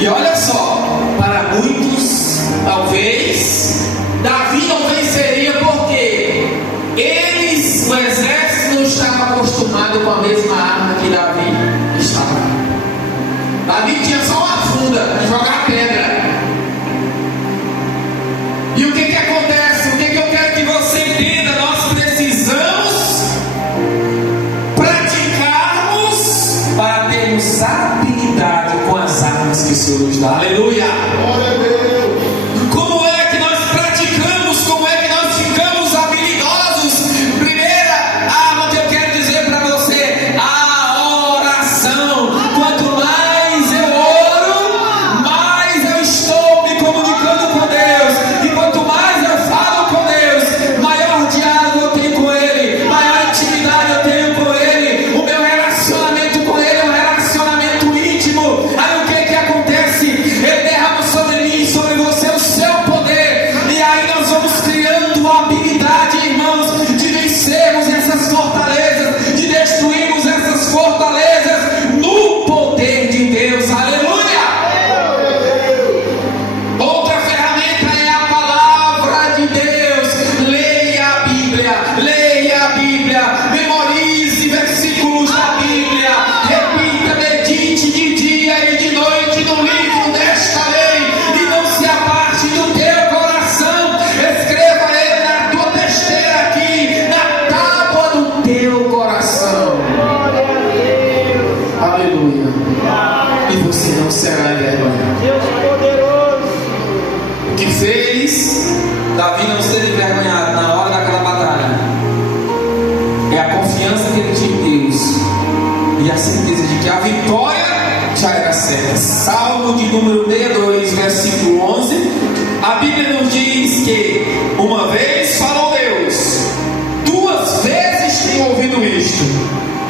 E olha só, para muitos, talvez, Davi não venceria porque o exército não estava acostumado com a mesma arma que Davi estava. Davi tinha só uma funda de jogar pedra. E o que acontece? O que eu quero que você entenda? Nós precisamos praticarmos para termos habilidade com as armas que o Senhor nos dá. Aleluia! Glória a Deus! Como é que nós praticamos? Como é que nós ficamos habilidosos? Primeira arma que eu quero dizer para você: a oração. Quanto mais eu oro, mais eu estou me comunicando com Deus. E quanto mais eu falo com Deus, maior diálogo eu tenho com Ele, maior intimidade eu tenho com Ele. O meu relacionamento com Ele é um relacionamento íntimo. Aí o que acontece? Ele derrama sobre mim, sobre você, o seu poder. E aí nós vamos criando a habilidade, irmãos, de vencermos essas fortalezas, de destruirmos essas fortalezas no poder de Deus. Aleluia! Outra ferramenta é a palavra de Deus. Leia a Bíblia, memorize versículos da Bíblia, repita, medite de dia e de noite no livro desta lei, e não se aparte do teu coração. Escreva ele na tua testeira aqui, na tábua do teu coração. Aleluia. E você não será envergonhado. Deus poderoso. O que fez Davi não ser envergonhado na hora daquela batalha é a confiança que ele tinha em Deus e a certeza de que a vitória já era certa. Salmo de número 62, versículo 11, a Bíblia nos diz que uma vez falou Deus, duas vezes tenho ouvido isto,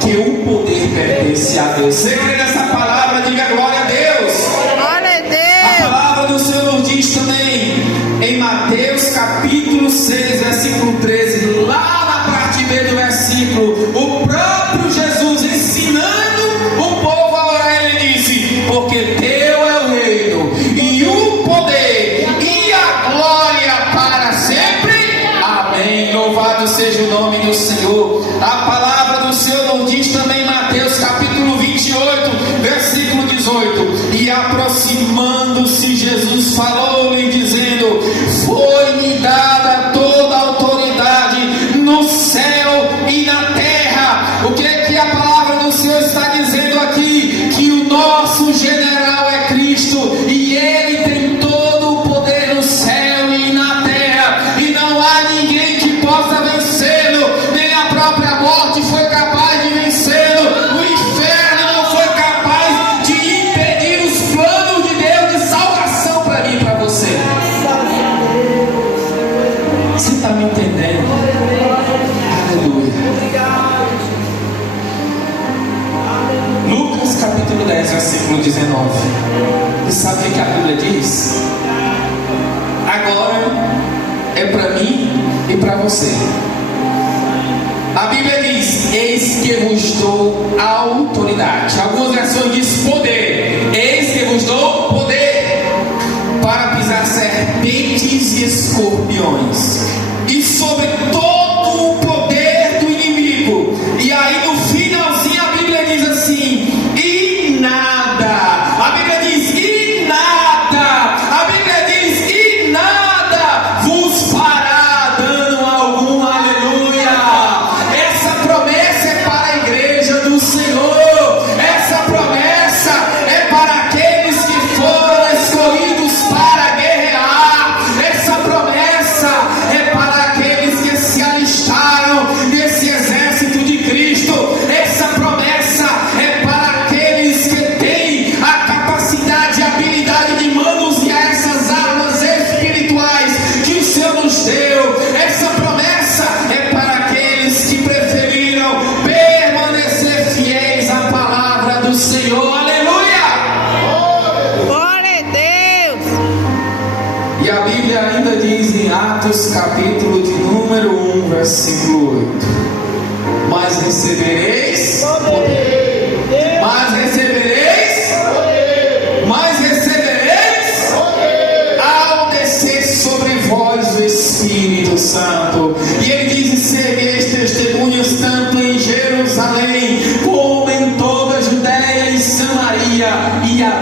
que o poder pertence a Deus. Você crê nessa palavra? Diga glória a Deus. Glória a A Deus. palavra do Senhor nos diz também em Mateus capítulo 6, versículo 13, lá na parte B do versículo, o próprio Jesus ensinando o povo a orar, ele disse: porque teu é o reino e o poder e a glória para sempre. Amém. Louvado seja o nome do Senhor. A palavra do Senhor nos diz também em Mateus capítulo 28, versículo 18: e aproximando-se Jesus falou-lhe dizendo: foi-me dada toda a autoridade no céu e na terra. O que é que a palavra do Senhor está dizendo aqui? Que o nosso general é Cristo e Ele tem todo o poder no céu e na terra, e não há ninguém que possa vencê-lo, nem a própria morte foi capaz de vencê-lo, o inferno não foi capaz de impedir os planos de Deus de salvação para mim e para você. Você está me entendendo? Aleluia. Lucas capítulo 10, versículo 19. E sabe o que a Bíblia diz? Agora é para mim e para você. A Bíblia diz: eis que vos dou autoridade. Algumas versões diz poder. Eis que vos dou poder para pisar serpentes e escorpiões, e sobre todo o poder do inimigo. E aí no finalzinho a Bíblia diz assim: e nada. A Bíblia diz: e nada. A Bíblia diz: e nada vos fará dano algum. Aleluia. Essa promessa é para a igreja do Senhor. Essa promessa é para aqueles que foram escolhidos para guerrear. Essa promessa é para aqueles que se alistaram nesse exército de Cristo. Essa promessa é para aqueles que têm a capacidade e habilidade de manusear essas armas espirituais que o Senhor nos deu. Essa promessa é para aqueles que preferiram permanecer fiéis à palavra do Senhor. Aleluia! Glória a Deus. E a Bíblia ainda diz em Atos capítulo de número 1, versículo 8: mas recebereis poder. Mas recebereis poder. Mas recebereis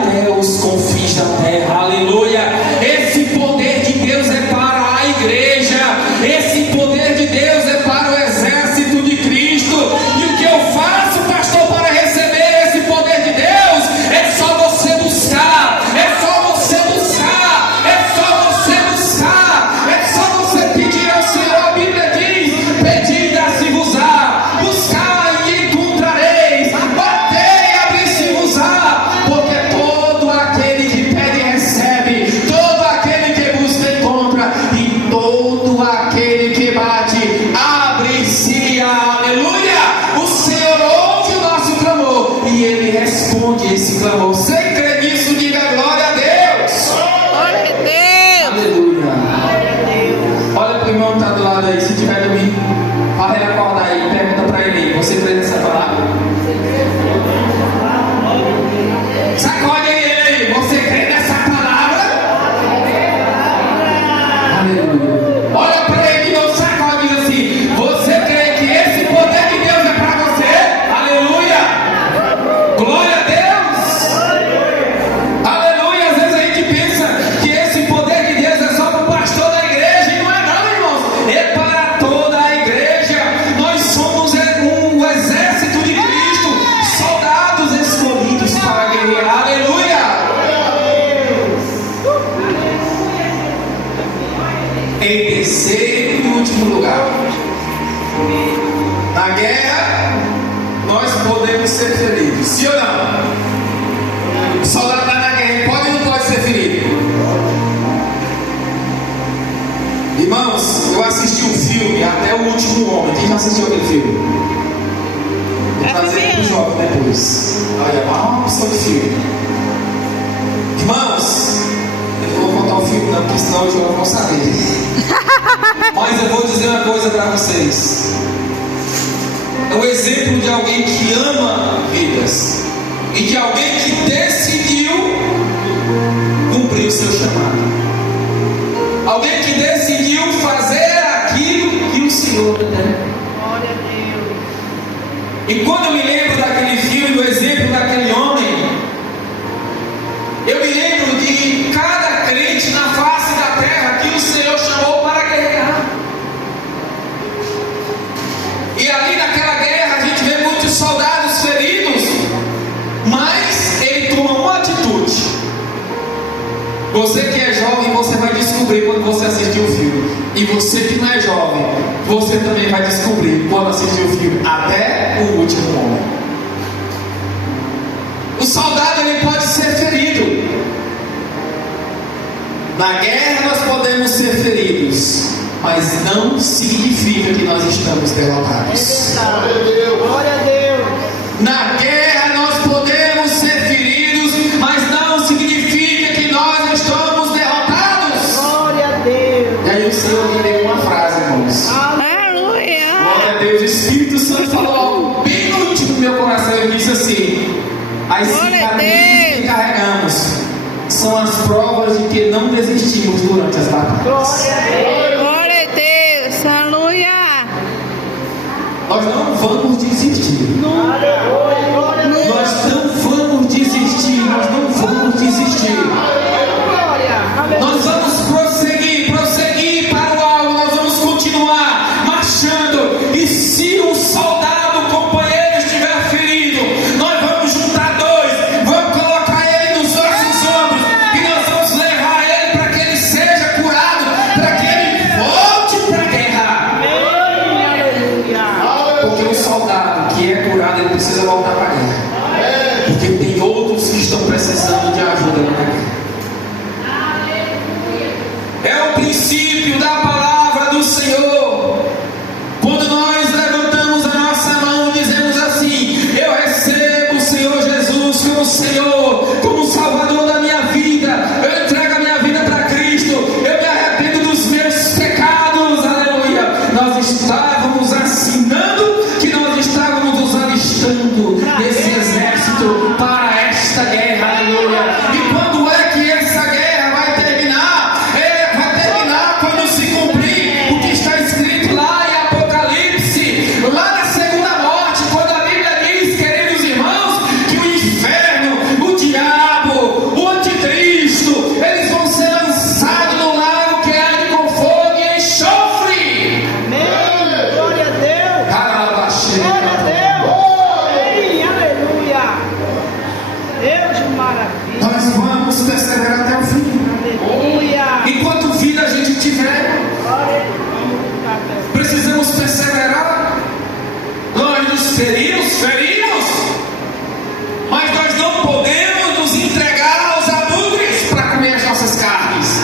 até os confins da terra. Aleluia. Esse poder de Deus é para a igreja. Esse poder de Deus é para o exército de Cristo. E o que eu faço, pastor, para receber esse poder de Deus? É só você buscar. É só você buscar. É só você buscar. É só você pedir ao Senhor. A Bíblia diz: pedi, dá-se-vos-á. Buscar e encontrareis. Batei, abri-se-vos-á. Porque todo aquele que pede recebe. Todo aquele que busca encontra. E todo aquele que bate abre-se-á. Aleluia. O Senhor ouve o nosso clamor e Ele responde esse clamor. Você crê nisso? Diga glória a Deus. Glória a Deus. Aleluia. Olha para o irmão que está do lado aí. Se tiver dormindo, vai acordar aí. Pergunta para ele: você crê nessa palavra? Sacode ele. Você crê nessa palavra? Aleluia. Olha para ele de novo, sacode e diz assim: você crê que esse poder de Deus é para você? Aleluia. Glória a Deus. Aleluia. Às vezes a gente pensa que esse poder de Deus é só para o pastor da igreja, e não é não, irmãos. É para toda a igreja. Nós somos um exército de Cristo, soldados escolhidos para guerrear. Aleluia. Em terceiro e último lugar, na guerra nós podemos ser feridos, sim ou não? O soldado está na guerra, pode ou não pode ser ferido? Irmãos, eu assisti um filme, Até o Último Homem. Quem já assistiu aquele filme? Vou trazer para o jovem depois. Olha, uma opção de filme. Irmãos, eu não vou contar o filme não, porque senão hoje eu não vou saber. Mas eu vou dizer uma coisa para vocês. É um exemplo de alguém que ama vidas e de alguém que decidiu cumprir o seu chamado. Alguém que decidiu fazer aquilo que o Senhor quer. Glória a Deus. E quando eu me lembro daquele filme, do exemplo daquele homem, eu me lembro de cada crente na face da terra que o Senhor chamou para guerrear. E ali naquela guerra a gente vê muitos soldados feridos, mas ele toma uma atitude. Você que é jovem, você vai descobrir quando você assistir o filme. E você que não é jovem, você também vai descobrir quando assistir o filme Até o Último Homem. O soldado, ele pode ser ferido. Na guerra nós podemos ser feridos, mas não significa que nós estamos derrotados. Glória a Deus. Na guerra nós podemos ser feridos, mas não significa que nós estamos derrotados. Glória a Deus. E aí o Senhor me deu uma frase, irmãos. Aleluia. Glória a Deus. O Espírito Santo falou algo bem no íntimo do meu coração. Ele disse assim: as cicatrizes que carregamos são as provas de que não desistimos durante as batalhas. Glória a Deus. Glória a Deus. Aleluia. Nós não vamos desistir. Nós não vamos desistir. Nós não vamos desistir. Nós vamos prosseguir para o alvo. Nós vamos continuar marchando. E se um soldado companheiro estiver ferido, nós vamos juntar dois, vamos colocar ele nos nossos ombros e nós vamos levar ele para que ele seja curado, para que ele volte para a guerra. Porque o soldado que é curado, ele precisa voltar para a guerra. Porque tem outros que estão precisando de ajuda na guerra. É o princípio da palavra do Senhor. Quando nós levantamos a nossa mão e dizemos assim: eu recebo o Senhor Jesus como Senhor, como Salvador da minha vida, eu entrego a minha vida para Cristo, eu me arrependo dos meus pecados, aleluia. Nós estávamos assinando que nós estávamos nos alistando nesse exército para esta guerra, aleluia. E quando é que essa guerra vai terminar? Vai terminar quando se cumprir o que está escrito lá em Apocalipse, lá na segunda morte, quando a Bíblia diz, queridos irmãos, que o inferno, o perseverar até o fim. Enquanto vida a gente tiver, precisamos perseverar. Nós nos ferimos, mas nós não podemos nos entregar aos abutres para comer as nossas carnes.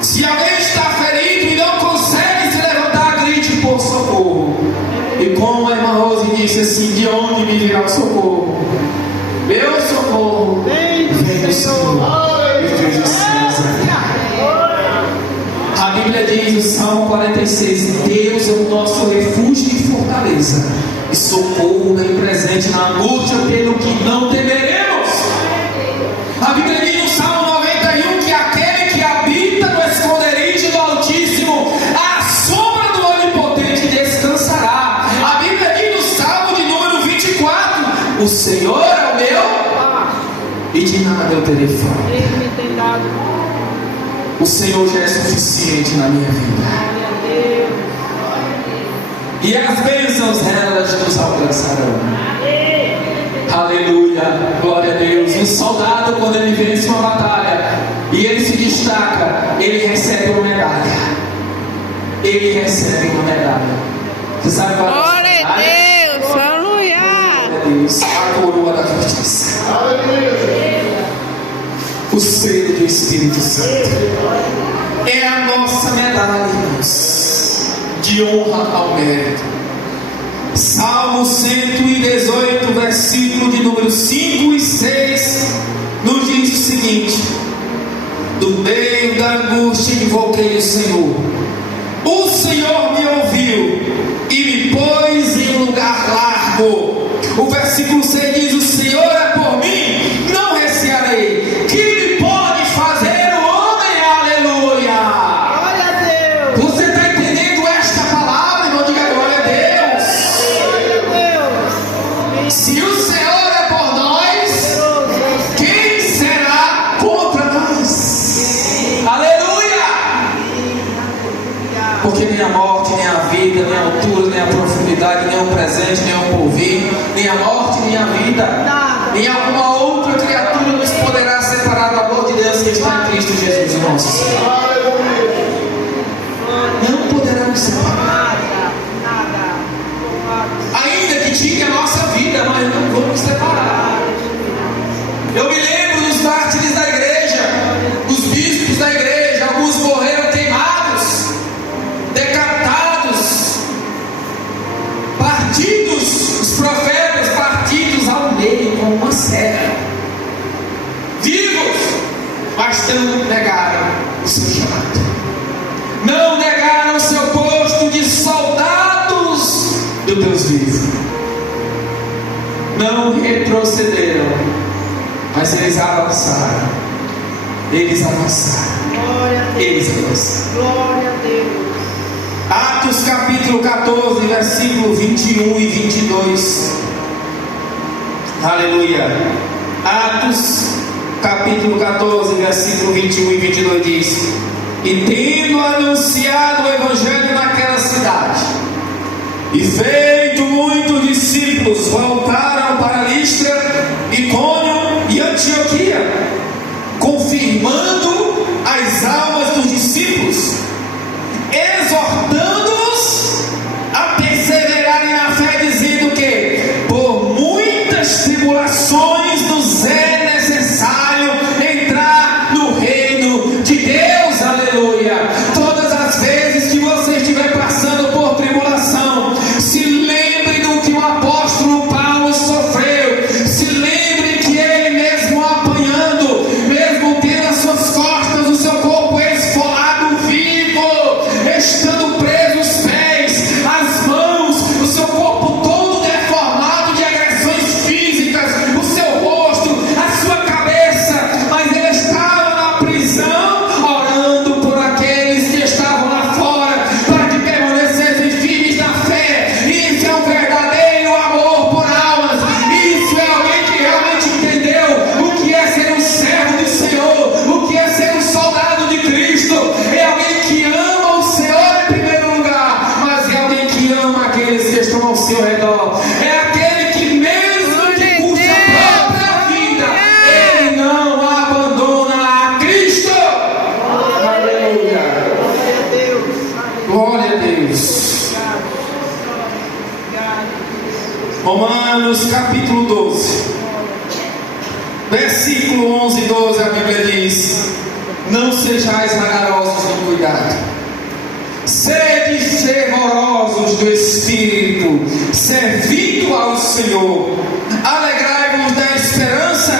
Se alguém está ferido e não consegue se levantar, grite por socorro. E como a irmã Rose disse assim: de onde me virá o socorro? Meu socorro vem do Senhor. A Bíblia diz no Salmo 46: Deus é o nosso refúgio e fortaleza, e socorro bem presente na angústia, pelo que não temeremos. A Bíblia diz no Salmo 91 que aquele que habita no esconderijo do Altíssimo, à sombra do Onipotente descansará. A Bíblia diz no Salmo de número 24: o Senhor é o meu e de nada eu terei falta. O Senhor já é suficiente na minha vida, e as bênçãos delas nos alcançarão. Aleluia, glória a Deus. Um soldado, quando ele vence uma batalha e ele se destaca, ele recebe uma medalha. Você sabe qual é a glória a Deus, aleluia. Glória a Deus, a coroa da justiça, o selo do Espírito Santo. É a nossa medalha, irmãos, de honra ao mérito. Salmo 118, versículo de número 5 e 6, nos diz o seguinte: do meio da angústia invoquei o Senhor me ouviu e me pôs em lugar largo. O versículo 6 diz: o Senhor é por mim, não recearei. Que me pode fazer o homem? Aleluia. Glória a Deus. Você está entendendo esta palavra, irmão? Diga glória a Deus. Se o Senhor é por nós, quem será contra nós? Aleluia. Porque nem a morte, nem a vida, nem a altura, nem a profundidade, nem o presente, nem o porvir, nem a morte, nem a vida, nem alguma outra criatura nos poderá separar do amor de Deus que está em Cristo Jesus, nosso Senhor. Não poderá nos separar. Ainda que diga a nossa vida, nós não vamos nos separar. Eu me lembro dos mártires da igreja, dos bispos da igreja. Alguns morreram queimados, decapitados, partidos, os profetas partidos ao meio com uma serra, vivos, mas não negaram o seu chamado, não negaram o seu posto de soldados do Deus vivo, não retrocederam, mas eles avançaram. Glória a Deus. Atos capítulo 14, versículo 21 e 22. Aleluia. Atos capítulo 14, versículo 21 e 22 diz: e tendo anunciado o evangelho naquela cidade e feito muitos discípulos, voltaram para Listra, Icônio e Antioquia, confirmando as almas dos discípulos, exortando-os a perseverarem na fé, dizendo que por muitas tribulações nos é necessário entrar no reino de Deus. Aleluia. Todas as vezes que você estiver passando por tribulação, se lembre do que o apóstolo Paulo sofreu, se lembre que versículo 11 e 12, a Bíblia diz: não sejais vagarosos no cuidado, sede fervorosos do Espírito, servindo ao Senhor, alegrai-vos da esperança,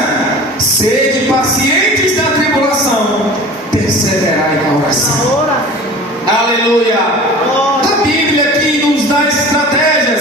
sede pacientes na tribulação, perseverai na oração. Aleluia! A Bíblia aqui nos dá estratégias.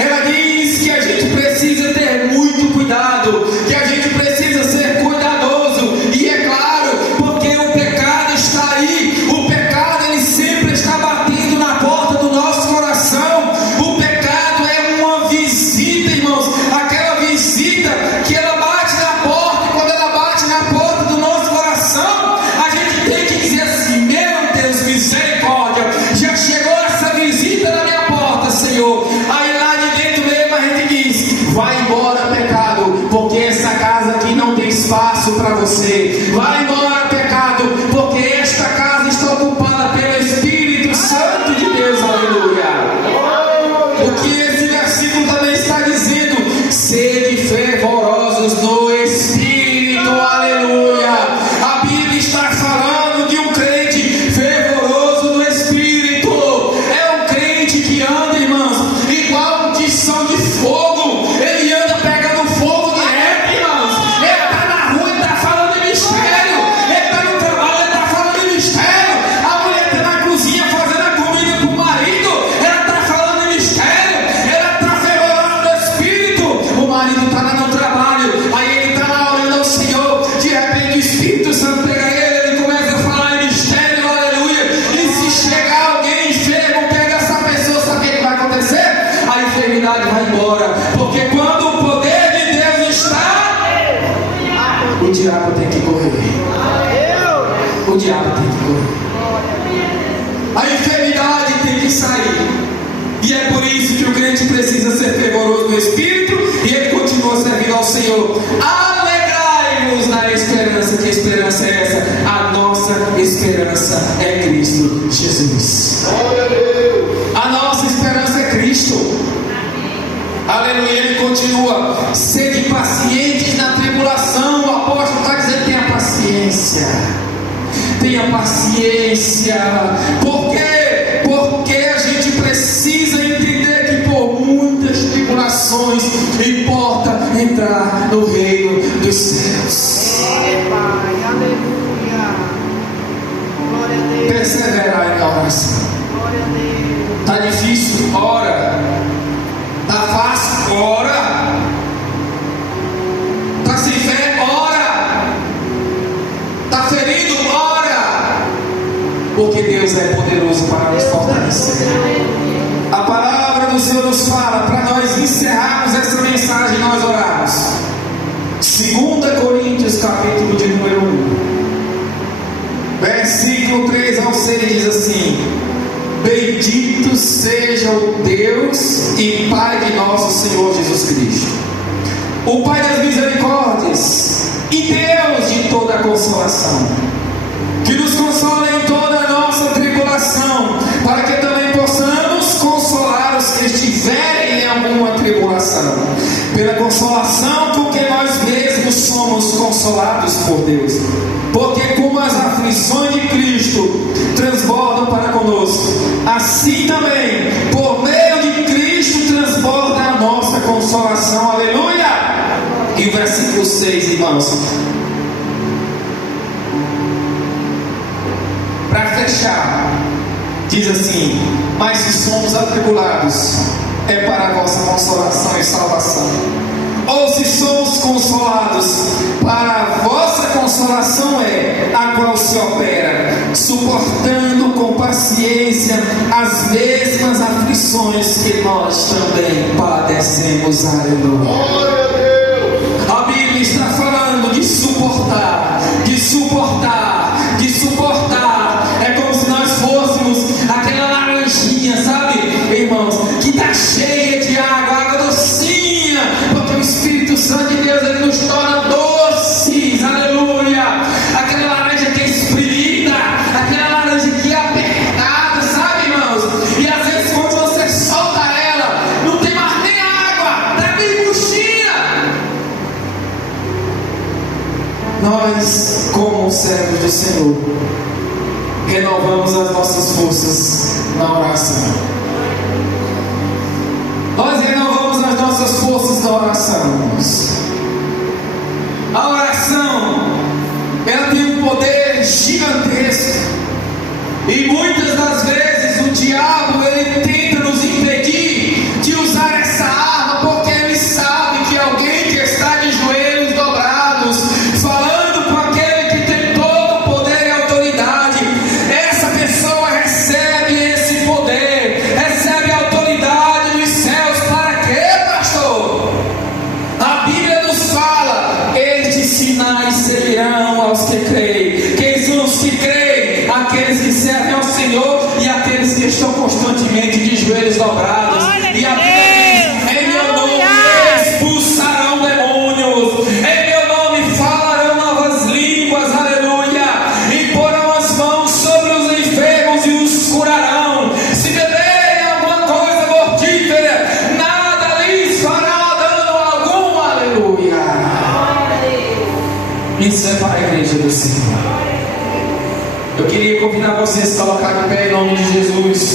Ela diz que a gente precisa ter muito cuidado, que a gente precisa ser cuidadoso, e é claro, porque o pecado está aí. O pecado, ele sempre está batendo na porta do nosso coração. O pecado é uma visita, irmãos, aquela visita que ela bate na porta, e quando ela bate na porta do nosso coração, a gente tem que dizer assim: meu Deus, misericórdia, já chegou essa visita na minha porta, Senhor. Aí lá de dentro mesmo a gente diz: vai embora, pecado, porque essa casa aqui não tem espaço para você. Vai embora, pecado, porque esta casa está ocupada pelo Espírito Santo de Deus. Aleluia. O que esse versículo também está dizendo: sede fervorosos no Espírito. Aleluia. A Bíblia está falando de um crente fervoroso no Espírito. É um crente que anda, irmãos, igual um tição de fogo. Ele anda pegando fogo direto, irmãos. Ele está na rua, ele está falando de mistério. Ele está no trabalho, ele está falando de mistério. A mulher está na cozinha fazendo a comida para o marido, ela está falando de mistério. Ela está fervorosa no Espírito. O marido está lá no trabalho, aí ele está lá orando ao Senhor. De repente o Espírito Santo pega ele começa a falar em mistério. Aleluia. E se chegar alguém enfermo, pega essa pessoa, sabe o que vai acontecer? A enfermidade vai embora, porque quando o poder de Deus está, o diabo tem que correr. O diabo tem que correr. A enfermidade tem que sair. E é por isso que o crente precisa ser fervoroso no Espírito, e ele continua servindo ao Senhor. Alegrai-vos na esperança. Que esperança é essa? A nossa esperança é Cristo Jesus. A nossa esperança é Cristo. Aleluia. Ele continua: sede pacientes na tribulação. O apóstolo está dizendo: tenha paciência. Tenha paciência. Por quê? Porque a gente precisa entender que por muitas tribulações importa entrar no reino dos céus. Perseverar na oração. Está difícil? Ora. Está fácil? Ora. Está sem fé? Ora. Está ferido? Ora. Porque Deus é poderoso para nos fortalecer. A palavra do Senhor nos fala, para nós encerrarmos essa mensagem, nós orarmos. 2 Coríntios, capítulo de número 1, versículo 3 ao 6, diz assim: bendito seja o Deus e Pai de nosso Senhor Jesus Cristo, o Pai das misericórdias e Deus de toda a consolação, que nos consola em toda a nossa tribulação, para que também possamos consolar os que estiverem em alguma tribulação, pela consolação com que nós mesmos somos consolados por Deus. Porque como as aflições de Cristo transbordam para conosco, assim também, por meio de Cristo, transborda a nossa consolação. Aleluia! E o versículo 6, irmãos, para fechar, diz assim: mas se somos atribulados, é para a vossa consolação e salvação. Ou se somos consolados, para a vossa consolação é a qual se opera, suportando com paciência as mesmas aflições que nós também padecemos. Aleluia. A Bíblia está falando de suportar, de suportar, de suportar. É como se nós fôssemos aquela laranjinha, sabe, irmãos, que está cheia de água, água docinha, porque o Espírito Santo de Deus, ele nos torna doces. Aleluia. Aquela laranja que é espremida, aquela laranja que é apertada, sabe, irmãos, e às vezes quando você solta ela, não tem mais nem água, está bem murchinha. nós, como servos do Senhor, renovamos as nossas forças na oração. Nós renovamos as nossas forças na oração. A oração, ela tem um poder gigantesco. E muitas das vezes o diabo, ele tenta nos impedir de usar essa arma, porque ele sabe que alguém que está de joelhos dobrados, falando com aquele que tem todo o poder e autoridade, essa pessoa recebe esse poder, recebe a autoridade dos céus. Para quê, pastor? A Bíblia nos fala: estes sinais seguirão aos que creem. Quem são os que creem? Aqueles que servem ao Senhor e aqueles que estão constantemente de joelhos dobrados. E a Bíblia diz: em meu nome expulsarão demônios, em meu nome falarão novas línguas, aleluia, e porão as mãos sobre os enfermos e os curarão. Se beberem alguma coisa mortífera, nada lhes fará dano algum, aleluia. Isso é para a igreja do Senhor. Eu queria convidar vocês a colocar de pé em nome de Jesus.